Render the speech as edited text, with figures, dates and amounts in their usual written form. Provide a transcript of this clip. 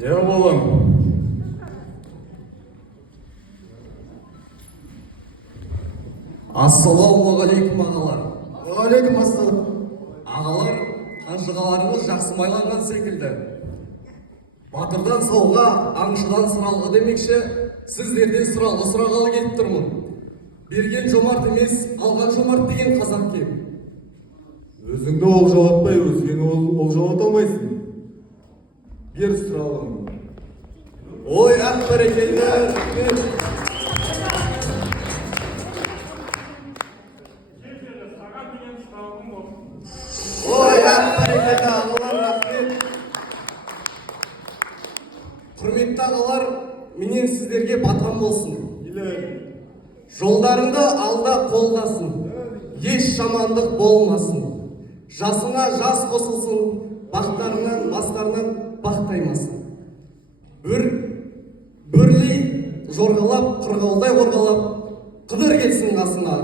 Я балам. Ассалаумағалейкум ағалар. Алейкум ассалам. Ағалар, қанжығаларыңыз жақсы майланған секілді. Батырдан сауға, аңшыдан сұралғы демекші, сіздерден сұрағалы келіп тұрмын. Берген жомарт емес, алған жомарт деген қазақ кем. Өзіңді ол жауатпай, өзгені ол жауата алмайсың. Бер сұрағын. Ой, ақ бәрекелді, рахмет. Ой, ақ бәрекелді, ағалар, рахмет. Құрметті ағалар, менен сіздерге батам болсын. Жолдарыңды алда қолдасын, еш жамандық болмасын. Жасыңа жас қосылсын, бақтарынан, бастарынан бақтаймасын. Бүрлей жорғалап, қырғауылдай қорғалап, қыдыр кетсін қасыңа.